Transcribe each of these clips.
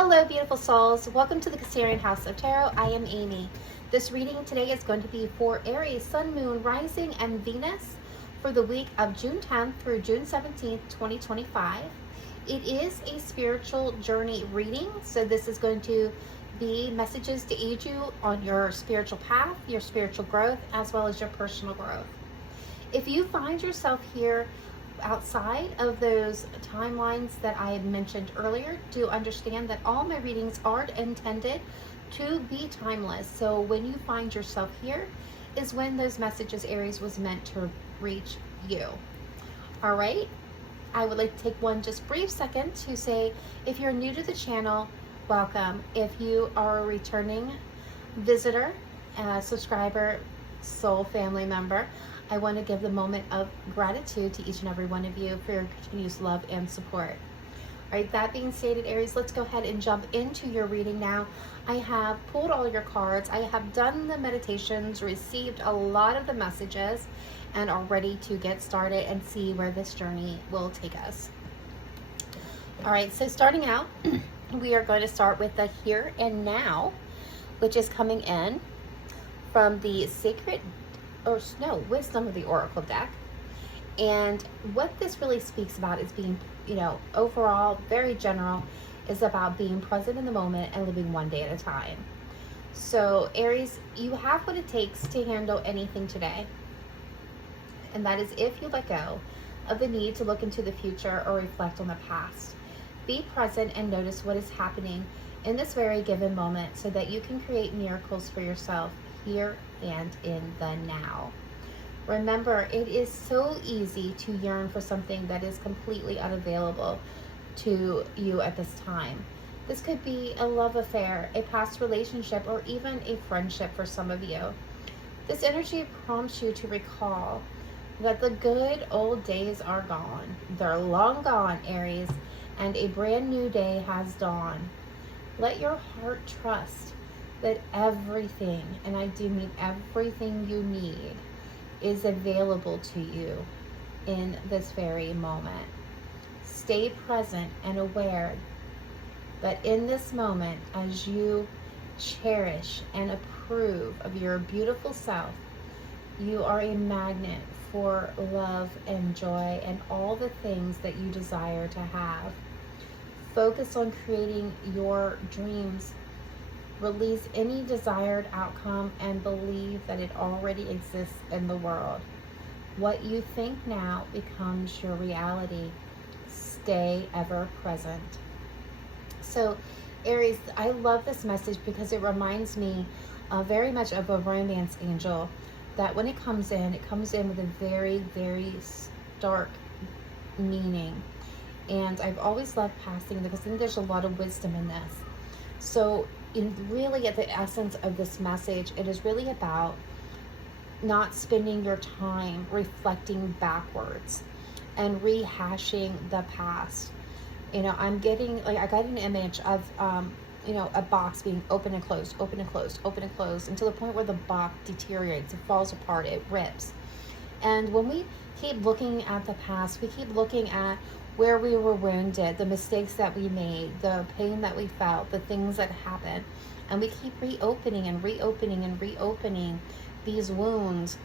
Hello, beautiful souls. Welcome to the Cancerianhouse of Tarot. I am Amy. This reading today is going to be for Aries, Sun, Moon, Rising, and Venus for the week of June 10th through June 17th, 2025. It is a spiritual journey reading, so this is going to be messages to aid you on your spiritual path, your spiritual growth, as well as your personal growth. If you find yourself here outside of those timelines that I had mentioned earlier, do understand that all my readings are intended to be timeless. So when you find yourself here is when those messages, Aries, was meant to reach you. All right. I would like to take one just brief second to say, if you're new to the channel, welcome. If you are a returning visitor, subscriber, soul family member, I want to give the moment of gratitude to each and every one of you for your continuous love and support. All right, that being stated, Aries, let's go ahead and jump into your reading now. I have pulled all your cards. I have done the meditations, received a lot of the messages, and are ready to get started and see where this journey will take us. All right, so starting out, we are going to start with the here and now, which is coming in from the Wisdom of the Oracle deck. And what this really speaks about is being, overall, very general, is about being present in the moment and living one day at a time. So Aries, you have what it takes to handle anything today. And that is if you let go of the need to look into the future or reflect on the past. Be present and notice what is happening in this very given moment so that you can create miracles for yourself here and in the now. Remember, it is so easy to yearn for something that is completely unavailable to you at this time. This could be a love affair, a past relationship, or even a friendship for some of you. This energy prompts you to recall that the good old days are gone. They're long gone, Aries, and a brand new day has dawned. Let your heart trust that everything, and I do mean everything you need, is available to you in this very moment. Stay present and aware that in this moment, as you cherish and approve of your beautiful self, you are a magnet for love and joy and all the things that you desire to have. Focus on creating your dreams. Release any desired outcome and believe that it already exists in the world. What you think now becomes your reality. Stay ever present. So, Aries, I love this message because it reminds me very much of a romance angel, that when it comes in with a very, very stark meaning. And I've always loved passing because I think there's a lot of wisdom in this. So, really at the essence of this message, it is really about not spending your time reflecting backwards and rehashing the past. I'm getting, I got an image of, a box being open and closed, open and closed, open and closed, until the point where the box deteriorates, it falls apart, it rips. And when we keep looking at the past, we keep looking at where we were wounded, the mistakes that we made, the pain that we felt, the things that happened. And we keep reopening and reopening and reopening these wounds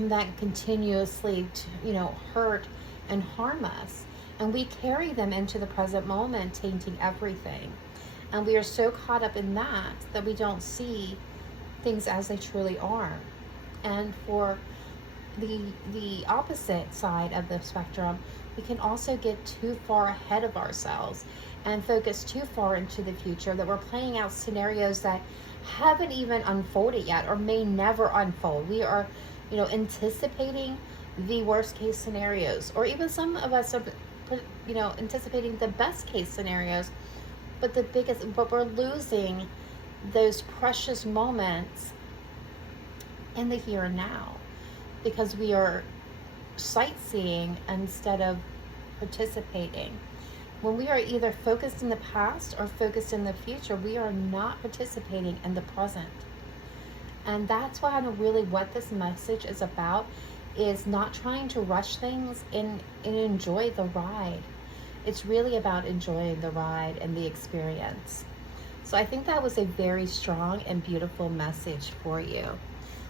that continuously, hurt and harm us. And we carry them into the present moment, tainting everything. And we are so caught up in that we don't see things as they truly are. And for the opposite side of the spectrum, we can also get too far ahead of ourselves and focus too far into the future, that we're playing out scenarios that haven't even unfolded yet or may never unfold. We are, anticipating the worst case scenarios, or even some of us are, anticipating the best case scenarios. But we're losing those precious moments in the here and now because we are sightseeing instead of participating. When we are either focused in the past or focused in the future, we are not participating in the present. And that's why really what this message is about, is not trying to rush things and enjoy the ride. It's really about enjoying the ride and the experience. So I think that was a very strong and beautiful message for you.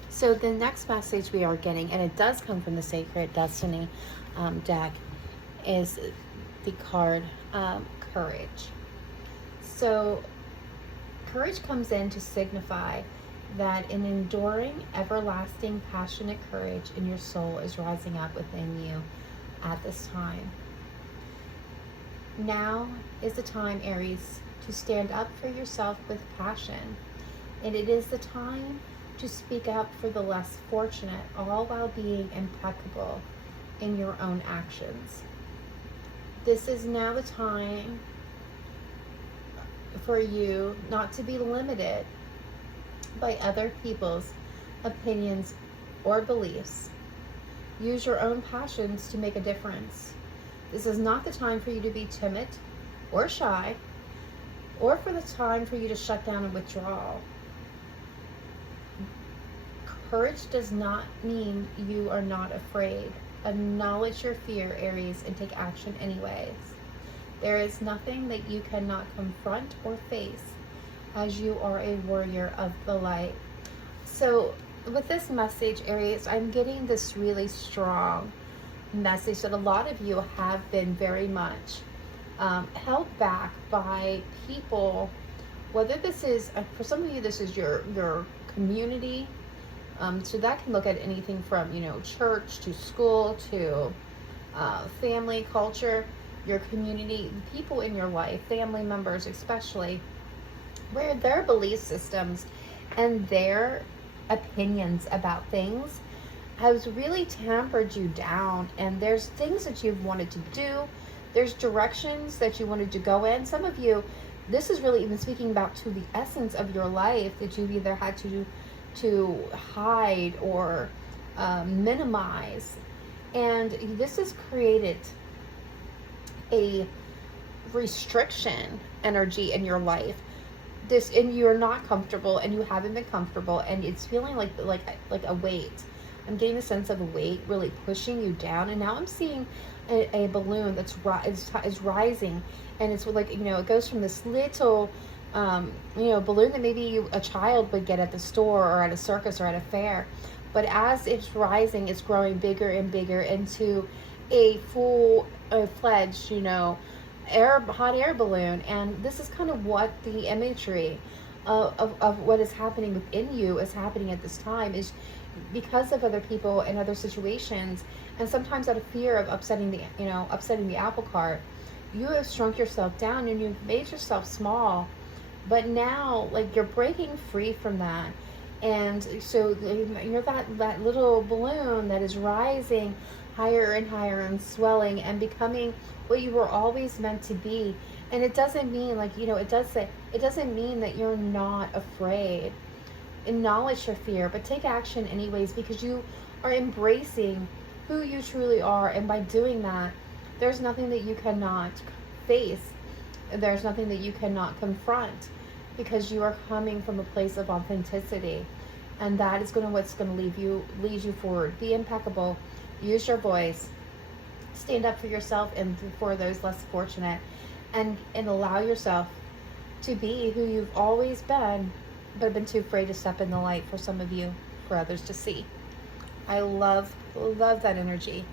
So the next message we are getting, and it does come from the Sacred Destiny deck, is the card Courage. So courage comes in to signify that an enduring, everlasting, passionate courage in your soul is rising up within you at this time. Now is the time, Aries, to stand up for yourself with passion. And it is the time to speak up for the less fortunate, all while being impeccable in your own actions. This is now the time for you not to be limited by other people's opinions or beliefs. Use your own passions to make a difference. This is not the time for you to be timid or shy, or for the time for you to shut down and withdraw. Courage does not mean you are not afraid. Acknowledge your fear, Aries, and take action anyways. There is nothing that you cannot confront or face, as you are a warrior of the light. So with this message, Aries, I'm getting this really strong message that a lot of you have been very much held back by people, whether this is, for some of you, this is your community. So that can look at anything from, church to school to family, culture, your community, people in your life, family members especially, where their belief systems and their opinions about things has really tampered you down. And there's things that you've wanted to do. There's directions that you wanted to go in. Some of you, this is really even speaking about to the essence of your life that you've either had to hide or minimize. And this has created a restriction energy in your life. And you're not comfortable, and you haven't been comfortable, and it's feeling like a weight. I'm getting a sense of a weight really pushing you down. And now I'm seeing a balloon that's is rising, and it's like, it goes from this little balloon that maybe a child would get at the store or at a circus or at a fair, but as it's rising, it's growing bigger and bigger into a full-fledged hot air balloon. And this is kind of what the imagery of what is happening within you is happening at this time, is because of other people and other situations, and sometimes out of fear of upsetting the apple cart, you have shrunk yourself down and you've made yourself small. But now, you're breaking free from that. And so you're that little balloon that is rising higher and higher and swelling and becoming what you were always meant to be. And it doesn't mean, it doesn't mean that you're not afraid. Acknowledge your fear, but take action anyways, because you are embracing who you truly are. And by doing that, there's nothing that you cannot face. There's nothing that you cannot confront, because you are coming from a place of authenticity. And that is what's going to lead you forward. Be impeccable. Use your voice. Stand up for yourself and for those less fortunate, and allow yourself to be who you've always been, but have been too afraid to step in the light for some of you, for others to see. I love that energy.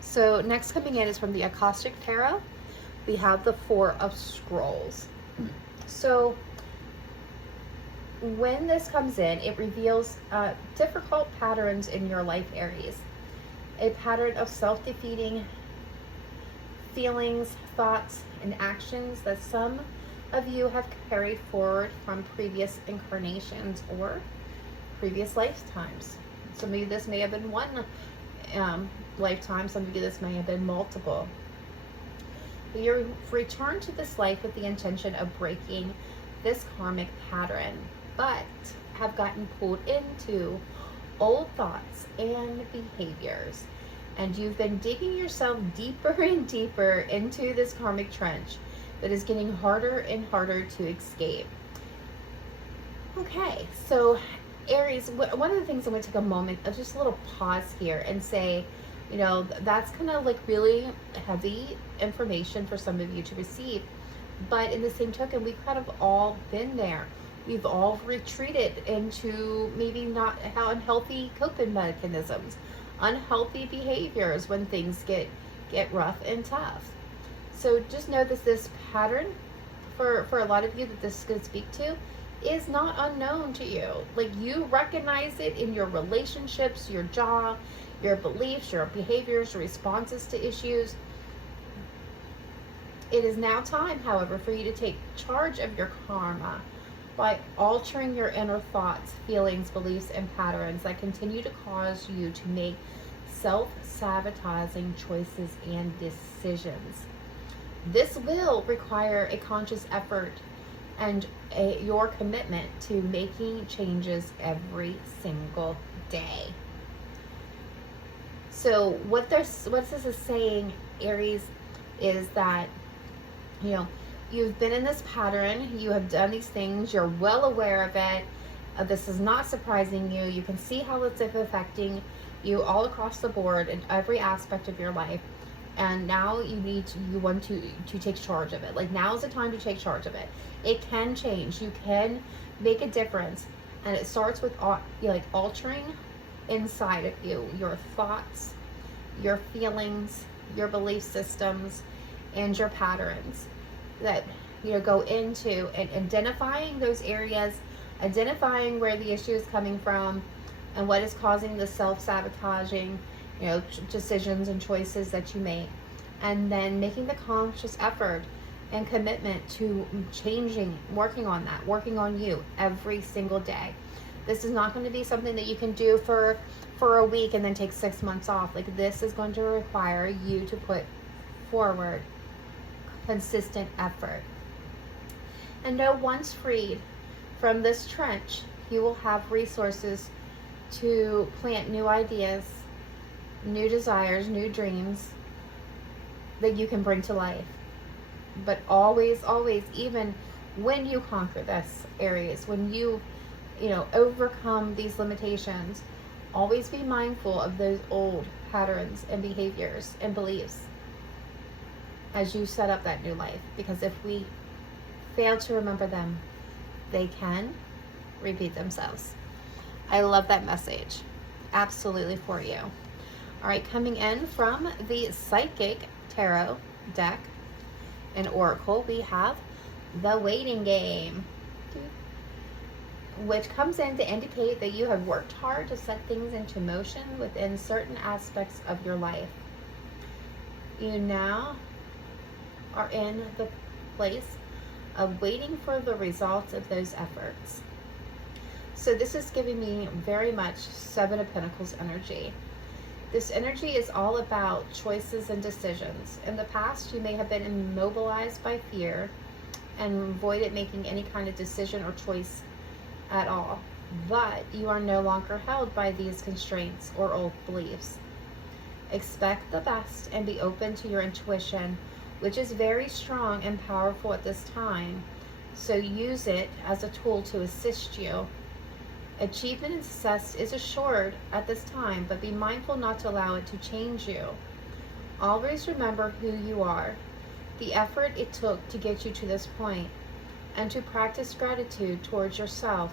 So next coming in is from the Akashic Tarot. We have the Four of Scrolls. So when this comes in, it reveals difficult patterns in your life, Aries. A pattern of self-defeating feelings, thoughts, and actions that some of you have carried forward from previous incarnations or previous lifetimes. Some of you, this may have been one lifetime. Some of you, this may have been multiple. You return to this life with the intention of breaking this karmic pattern, but have gotten pulled into old thoughts and behaviors. And you've been digging yourself deeper and deeper into this karmic trench that is getting harder and harder to escape. Okay, so Aries, one of the things I'm going to take a moment, just a little pause here and say, That's kind of like really heavy information for some of you to receive. But in the same token, we've kind of all been there. We've all retreated into maybe not how unhealthy coping mechanisms, unhealthy behaviors when things get rough and tough. So just know that this pattern, for a lot of you that this could speak to, is not unknown to you. Like, you recognize it in your relationships, your job, your beliefs, your behaviors, your responses to issues. It is now time, however, for you to take charge of your karma by altering your inner thoughts, feelings, beliefs, and patterns that continue to cause you to make self-sabotaging choices and decisions. This will require a conscious effort and your commitment to making changes every single day. So what this is saying, Aries, is that you've been in this pattern, you have done these things, you're well aware of it. This is not surprising you. You can see how it's affecting you all across the board in every aspect of your life. And now you want to take charge of it. Like, now is the time to take charge of it. It can change. You can make a difference. And it starts with altering inside of you, your thoughts, your feelings, your belief systems, and your patterns that go into and identifying those areas, identifying where the issue is coming from and what is causing the self-sabotaging decisions and choices that you make, and then making the conscious effort and commitment to changing, working on you every single day. This is not going to be something that you can do for a week and then take 6 months off. Like, this is going to require you to put forward consistent effort. And know, once freed from this trench, you will have resources to plant new ideas, new desires, new dreams that you can bring to life. But always, even when you conquer this, Aries, when you overcome these limitations, always be mindful of those old patterns and behaviors and beliefs as you set up that new life. Because if we fail to remember them, they can repeat themselves. I love that message. Absolutely for you. All right, coming in from the Psychic Tarot deck and Oracle, we have the Waiting Game, which comes in to indicate that you have worked hard to set things into motion within certain aspects of your life. You now are in the place of waiting for the results of those efforts. So this is giving me very much Seven of Pentacles energy. This energy is all about choices and decisions. In the past, you may have been immobilized by fear and avoided making any kind of decision or choice at all. But you are no longer held by these constraints or old beliefs. Expect the best and be open to your intuition, which is very strong and powerful at this time. So use it as a tool to assist you. Achievement and success is assured at this time, but be mindful not to allow it to change you. Always remember who you are, the effort it took to get you to this point, and to practice gratitude towards yourself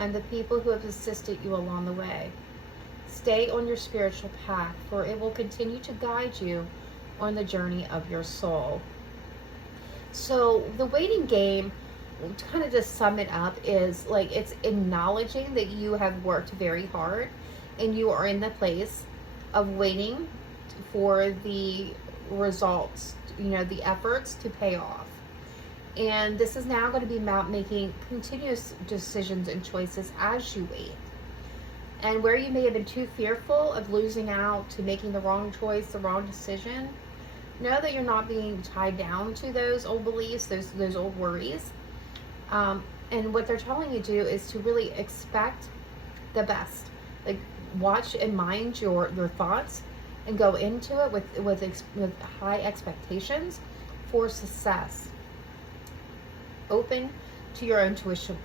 and the people who have assisted you along the way. Stay on your spiritual path, for it will continue to guide you on the journey of your soul. So the Waiting Game, to kind of just sum it up, is like, it's acknowledging that you have worked very hard and you are in the place of waiting for the results, the efforts to pay off. And this is now going to be about making continuous decisions and choices as you wait. And where you may have been too fearful of losing out to making the wrong choice, the wrong decision, know that you're not being tied down to those old beliefs, those old worries. And what they're telling you to do is to really expect the best. Like, watch and mind your thoughts and go into it with high expectations for success. Open to your intuition,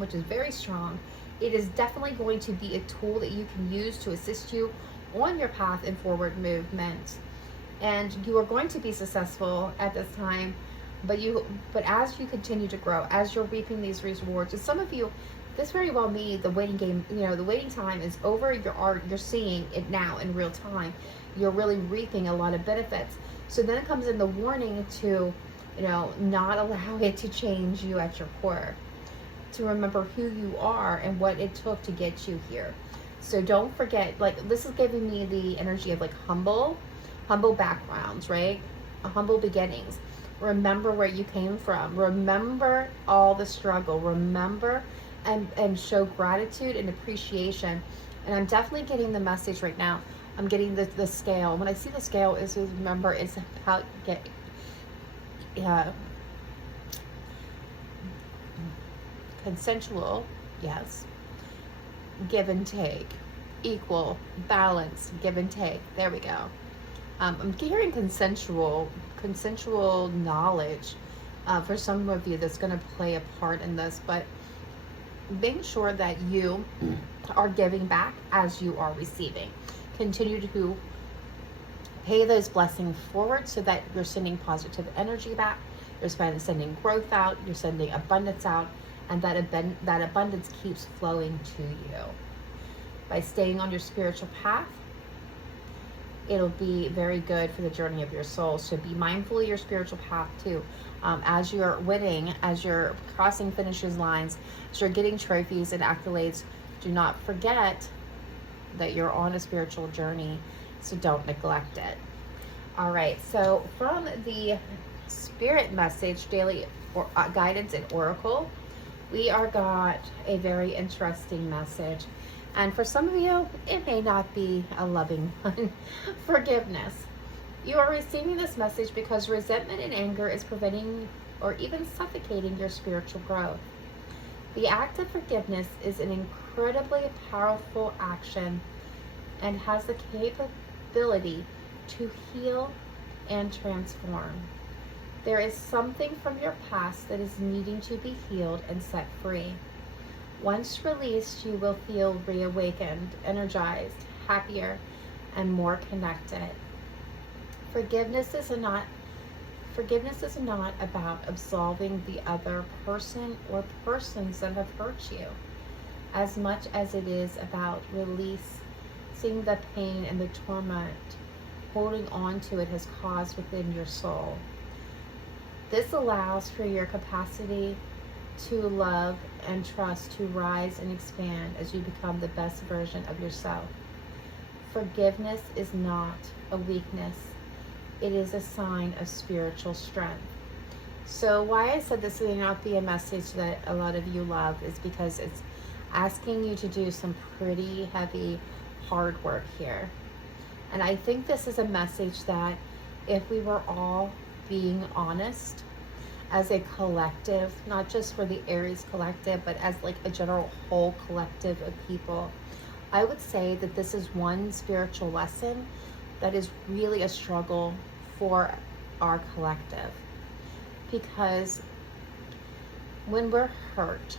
which is very strong. It is definitely going to be a tool that you can use to assist you on your path and forward movement. And you are going to be successful at this time, but as you continue to grow, as you're reaping these rewards, and some of you, this very well means the waiting game, the waiting time is over. You're seeing it now in real time. You're really reaping a lot of benefits. So then it comes in the warning to, not allow it to change you at your core, to remember who you are and what it took to get you here. So don't forget, like, this is giving me the energy of like humble backgrounds, right? Humble beginnings. Remember where you came from. Remember all the struggle. Remember and show gratitude and appreciation. And I'm definitely getting the message right now. I'm getting the scale. When I see the scale, is remember it's about consensual, yes, give and take, equal, balance, give and take. There we go. I'm hearing consensual knowledge for some of you that's going to play a part in this, but make sure that you are giving back as you are receiving. Continue to pay those blessings forward so that you're sending positive energy back, you're sending growth out, you're sending abundance out, and that abundance keeps flowing to you. By staying on your spiritual path, it'll be very good for the journey of your soul. So be mindful of your spiritual path too. As you're winning, as you're crossing finishes lines, as you're getting trophies and accolades, do not forget that you're on a spiritual journey. So don't neglect it. All right. So from the Spirit Message Daily Guidance and Oracle, we are got a very interesting message. And for some of you, it may not be a loving one. Forgiveness. You are receiving this message because resentment and anger is preventing or even suffocating your spiritual growth. The act of forgiveness is an incredibly powerful action and has the capability to heal and transform. There is something from your past that is needing to be healed and set free. Once released, you will feel reawakened, energized, happier, and more connected. Forgiveness is not about absolving the other person or persons that have hurt you, as much as it is about releasing the pain and the torment holding on to it has caused within your soul. This allows for your capacity to love and trust to rise and expand as you become the best version of yourself. Forgiveness is not a weakness. It is a sign of spiritual strength. So why I said this may not be a message that a lot of you love is because it's asking you to do some pretty heavy, hard work here. And I think this is a message that if we were all being honest as a collective, not just for the Aries collective, but as like a general whole collective of people, I would say that this is one spiritual lesson that is really a struggle for our collective. Because when we're hurt,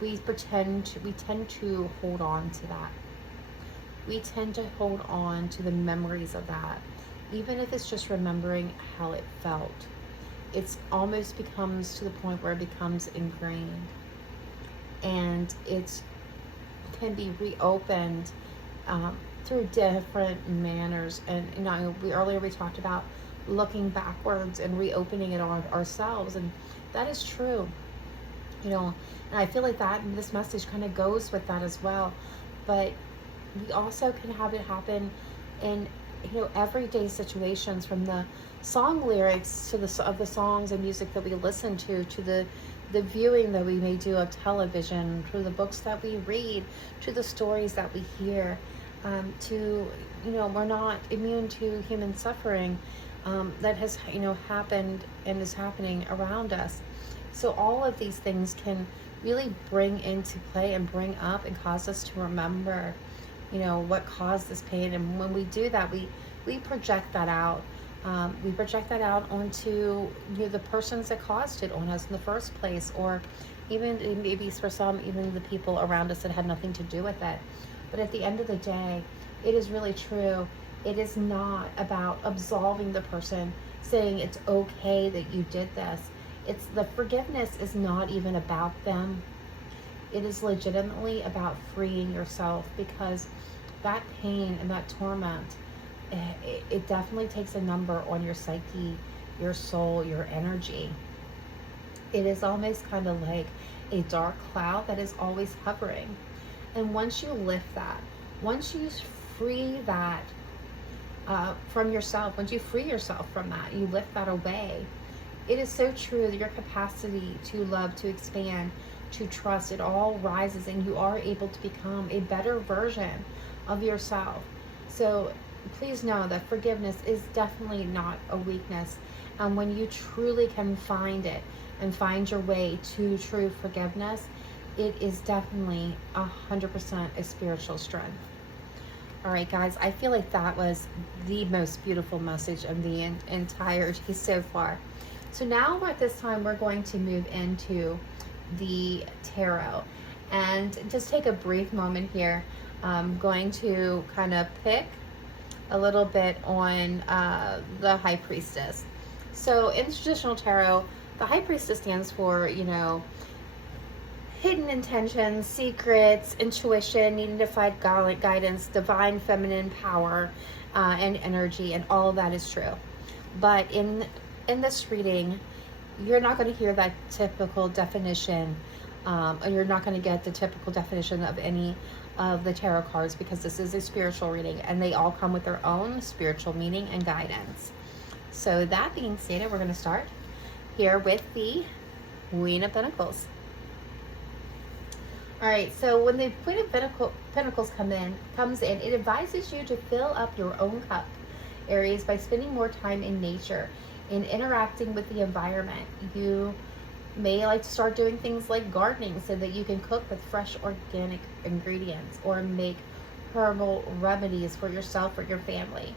we tend to hold on to that. We tend to hold on to the memories of that, even if it's just remembering how it felt. It's almost becomes to the point where it becomes ingrained, and it can be reopened through different manners. And earlier we talked about looking backwards and reopening it on ourselves, and that is true. And I feel like that this message kind of goes with that as well. But we also can have it happen in everyday situations, from the song lyrics to the songs and music that we listen to the viewing that we may do of television, to the books that we read, to the stories that we hear, we're not immune to human suffering that has happened and is happening around us. So all of these things can really bring into play and bring up and cause us to remember what caused this pain. And when we do that, we project that out. We project that out onto the persons that caused it on us in the first place, or even maybe for some, even the people around us that had nothing to do with it. But at the end of the day, it is really true. It is not about absolving the person, saying it's okay that you did this. It's the forgiveness is not even about them. It is legitimately about freeing yourself, because that pain and that torment, it definitely takes a number on your psyche, your soul, your energy. It is almost kind of like a dark cloud that is always hovering. And once you lift that, once you free that from yourself, once you free yourself from that, you lift that away, it is so true that your capacity to love, to expand, to trust, it all rises, and you are able to become a better version of yourself. So please know that forgiveness is definitely not a weakness. And when you truly can find it and find your way to true forgiveness, it is definitely 100% a spiritual strength. All right, guys, I feel like that was the most beautiful message of the entirety so far. So now at this time, we're going to move into the tarot, and just take a brief moment here. I'm going to kind of pick a little bit on the High Priestess. So in traditional tarot, the High Priestess stands for, hidden intentions, secrets, intuition, needing to find guidance, divine feminine power, and energy, and all of that is true. But in this reading, you're not going to hear that typical definition. You're not going to get the typical definition of any of the tarot cards, because this is a spiritual reading, and they all come with their own spiritual meaning and guidance. So that being stated, we're going to start here with the Queen of Pentacles. All right, so when the Queen of Pentacles comes in, it advises you to fill up your own cup, Aries, by spending more time in nature, in interacting with the environment. You may like to start doing things like gardening, so that you can cook with fresh organic ingredients, or make herbal remedies for yourself or your family.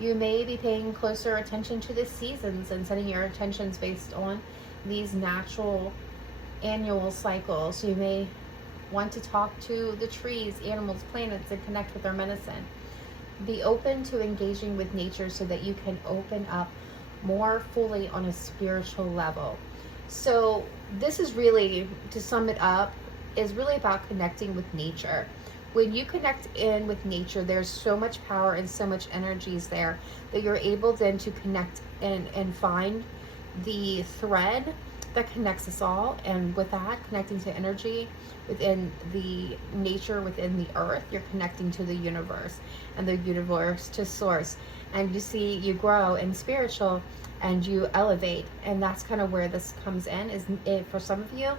You may be paying closer attention to the seasons and setting your intentions based on these natural annual cycles. You may want to talk to the trees, animals, planets, and connect with their medicine. Be open to engaging with nature so that you can open up more fully on a spiritual level. So this is really, to sum it up, is really about connecting with nature. When you connect in with nature, there's so much power and so much energies there that you're able then to connect and find the thread that connects us all. And with that, connecting to energy within the nature, within the earth, you're connecting to the universe, and the universe to source. And you see, you grow in spiritual and you elevate. And that's kind of where this comes in, is it, for some of you,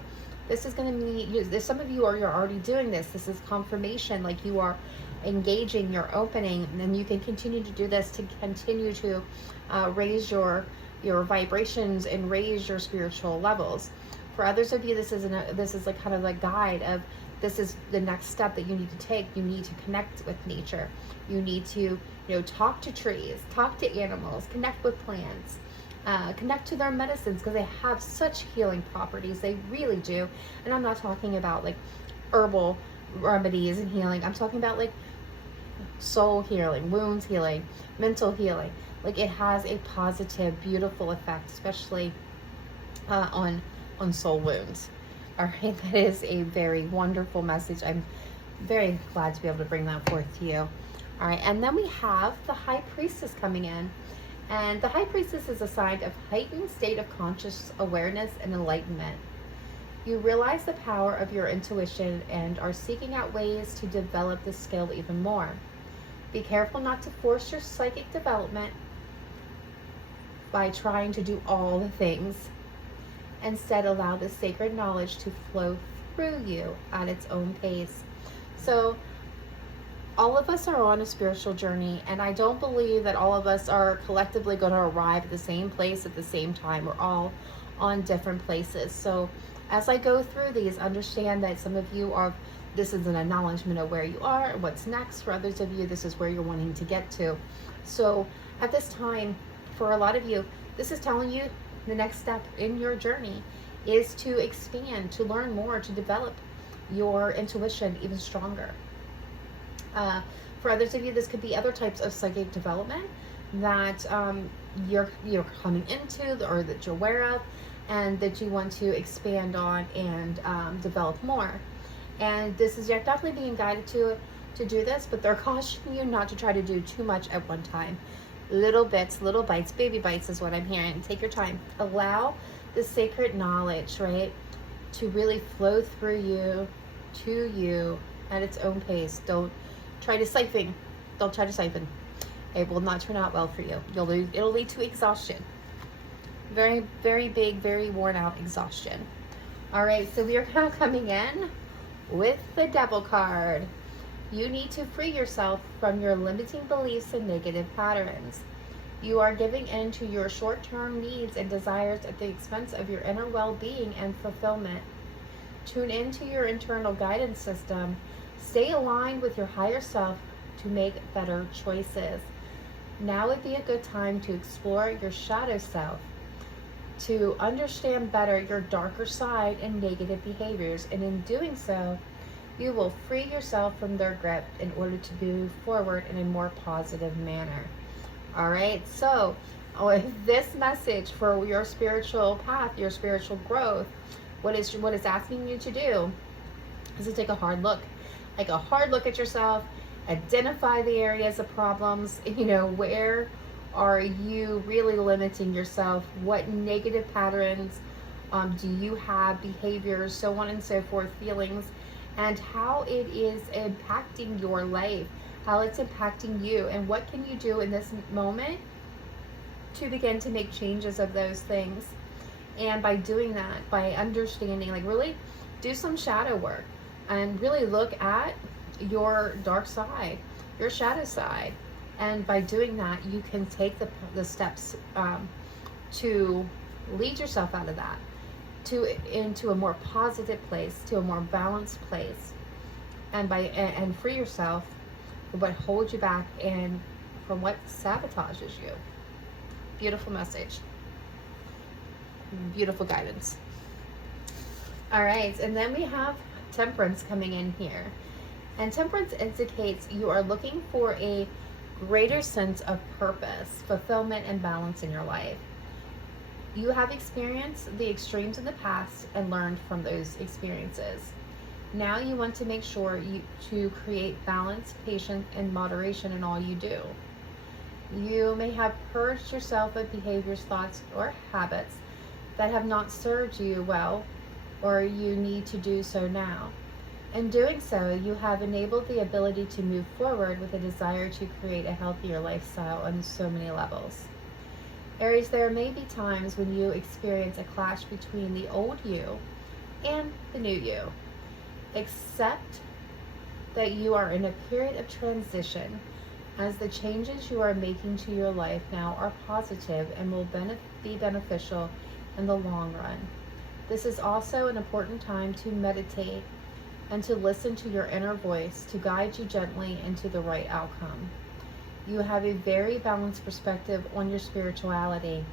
this is going to be, some of you you're already doing this. This is confirmation, like you are engaging, you're opening, and then you can continue to do this to continue to raise your vibrations and raise your spiritual levels. For others of you, this is like kind of like guide of, this is the next step that you need to take. You need to connect with nature. You need to, talk to trees, talk to animals, connect with plants. Connect to their medicines, because they have such healing properties. They really do. And I'm not talking about like herbal remedies and healing. I'm talking about like soul healing, wounds healing, mental healing. Like, it has a positive, beautiful effect, especially on soul wounds. All right, that is a very wonderful message. I'm very glad to be able to bring that forth to you. All right, and then we have the High Priestess coming in. And the High Priestess is a sign of heightened state of conscious awareness and enlightenment. You realize the power of your intuition and are seeking out ways to develop the skill even more. Be careful not to force your psychic development by trying to do all the things. Instead, allow the sacred knowledge to flow through you at its own pace. So, all of us are on a spiritual journey, and I don't believe that all of us are collectively going to arrive at the same place at the same time. We're all on different places. So as I go through these, understand that some of you are, this is an acknowledgement of where you are and what's next. For others of you, this is where you're wanting to get to. So at this time, for a lot of you, this is telling you the next step in your journey is to expand, to learn more, to develop your intuition even stronger. For others of you, this could be other types of psychic development that you're coming into, or that you're aware of, and that you want to expand on and develop more. And this is, you're definitely being guided to do this, but they're cautioning you not to try to do too much at one time. Little bits, little bites, baby bites is what I'm hearing. Take your time. Allow the sacred knowledge, right, to really flow through you, to you, at its own pace. Don't try to siphon. Don't try to siphon. It will not turn out well for you. It'll lead to exhaustion. Very, very big, very worn out exhaustion. All right, so we are now coming in with the Devil card. You need to free yourself from your limiting beliefs and negative patterns. You are giving in to your short-term needs and desires at the expense of your inner well-being and fulfillment. Tune into your internal guidance system. Stay aligned with your higher self to make better choices. Now would be a good time to explore your shadow self, to understand better your darker side and negative behaviors, and in doing so, you will free yourself from their grip in order to move forward in a more positive manner. All right, so with this message for your spiritual path, your spiritual growth, what it's asking you to do is to take a hard look. Like a hard look at yourself, identify the areas of problems, where are you really limiting yourself? What negative patterns do you have, behaviors, so on and so forth, feelings, and how it is impacting your life, how it's impacting you, and what can you do in this moment to begin to make changes of those things. And by doing that, by understanding, like really do some shadow work and really look at your dark side, your shadow side. And by doing that, you can take the steps to lead yourself out of that, into a more positive place, to a more balanced place, and free yourself from what holds you back and from what sabotages you. Beautiful message. Beautiful guidance. All right, and then we have Temperance coming in here. And Temperance indicates you are looking for a greater sense of purpose, fulfillment, and balance in your life. You have experienced the extremes in the past and learned from those experiences. Now you want to make sure to create balance, patience, and moderation in all you do. You may have purged yourself of behaviors, thoughts, or habits that have not served you well, or you need to do so now. In doing so, you have enabled the ability to move forward with a desire to create a healthier lifestyle on so many levels. Aries, there may be times when you experience a clash between the old you and the new you. Accept that you are in a period of transition, as the changes you are making to your life now are positive and will be beneficial in the long run. This is also an important time to meditate and to listen to your inner voice to guide you gently into the right outcome. You have a very balanced perspective on your spirituality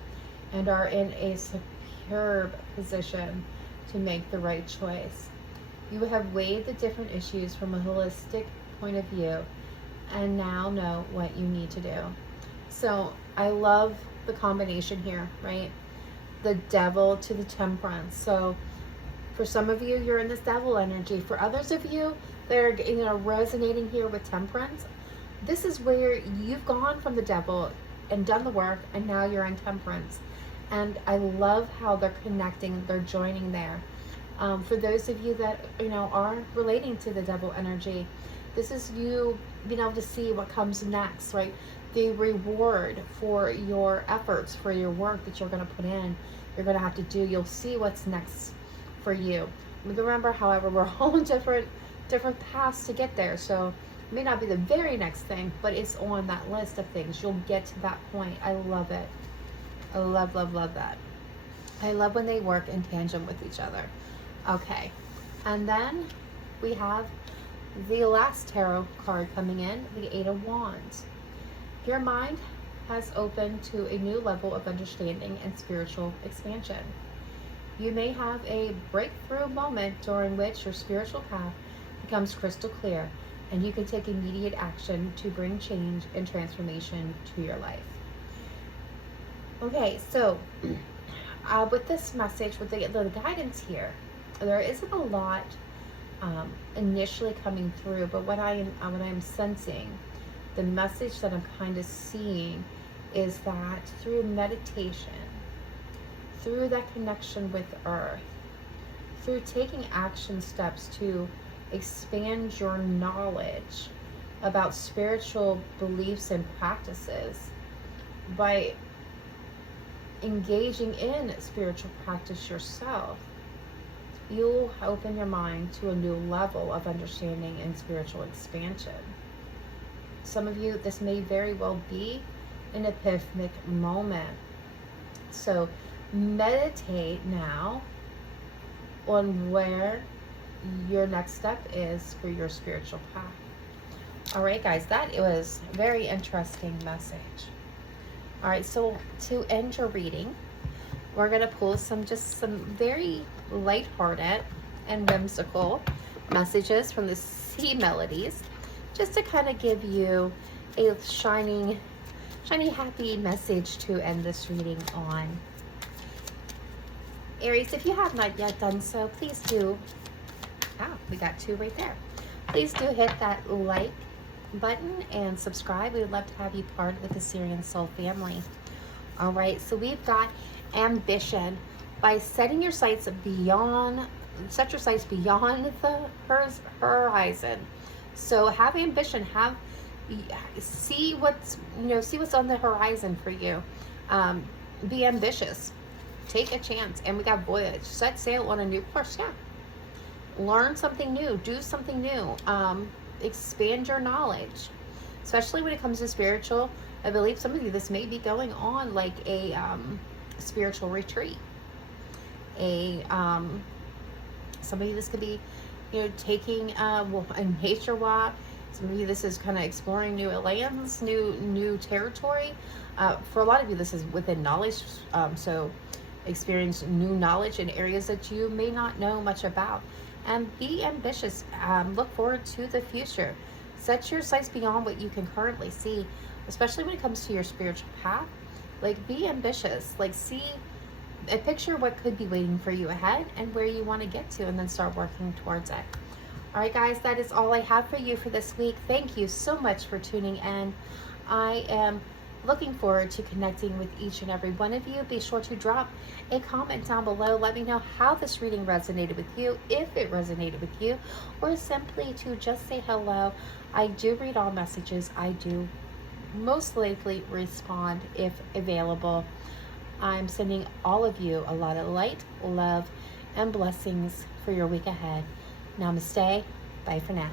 and are in a superb position to make the right choice. You have weighed the different issues from a holistic point of view and now know what you need to do. So I love the combination here, right? The Devil to the Temperance. So for some of you, you're in this Devil energy. For others of you that are resonating here with Temperance, this is where you've gone from the Devil and done the work, and now you're in Temperance. And I love how they're connecting, they're joining there. For those of you that are relating to the Devil energy, this is you being able to see what comes next, right? The reward for your efforts, for your work that you're going to put in, you're going to have to do. You'll see what's next for you. Remember, however, we're all in different paths to get there. So it may not be the very next thing, but it's on that list of things. You'll get to that point. I love it. I love, love, love that. I love when they work in tandem with each other. Okay. And then we have the last tarot card coming in, the Eight of Wands. Your mind has opened to a new level of understanding and spiritual expansion. You may have a breakthrough moment during which your spiritual path becomes crystal clear and you can take immediate action to bring change and transformation to your life. Okay, so with this message, with the guidance here, there isn't a lot initially coming through, but what I am sensing, the message that I'm kind of seeing is that through meditation, through that connection with Earth, through taking action steps to expand your knowledge about spiritual beliefs and practices, by engaging in spiritual practice yourself, you'll open your mind to a new level of understanding and spiritual expansion. Some of you, this may very well be an epiphanic moment. So meditate now on where your next step is for your spiritual path. All right, guys, that was a very interesting message. All right, so to end your reading, we're going to pull some very lighthearted and whimsical messages from the sea melodies, just to kind of give you a shiny, happy message to end this reading on. Aries, if you have not yet done so, please do. We got 2 right there. Please do hit that like button and subscribe. We would love to have you part of the Cancerian Soul family. All right, so we've got ambition. By setting your sights beyond, set your sights beyond the horizon. So have ambition. See what's on the horizon for you. Be ambitious. Take a chance. And we got voyage. Set sail on a new course. Yeah. Learn something new. Do something new. Expand your knowledge, especially when it comes to spiritual. I believe some of you, this may be going on like a spiritual retreat. Some of you, this could be, taking a nature walk. Some of you, this is kind of exploring new lands, new territory. For a lot of you, this is within knowledge. So experience new knowledge in areas that you may not know much about. And be ambitious. Look forward to the future. Set your sights beyond what you can currently see, especially when it comes to your spiritual path. Like, be ambitious. Like, see a picture what could be waiting for you ahead and where you want to get to, and then start working towards it. All right, guys, that is all I have for you for this week. Thank you so much for tuning in. I am looking forward to connecting with each and every one of you. Be sure to drop a comment down below. Let me know how this reading resonated with you, if it resonated with you, or simply to just say hello. I do read all messages. I do most likely respond if available. I'm sending all of you a lot of light, love, and blessings for your week ahead. Namaste. Bye for now.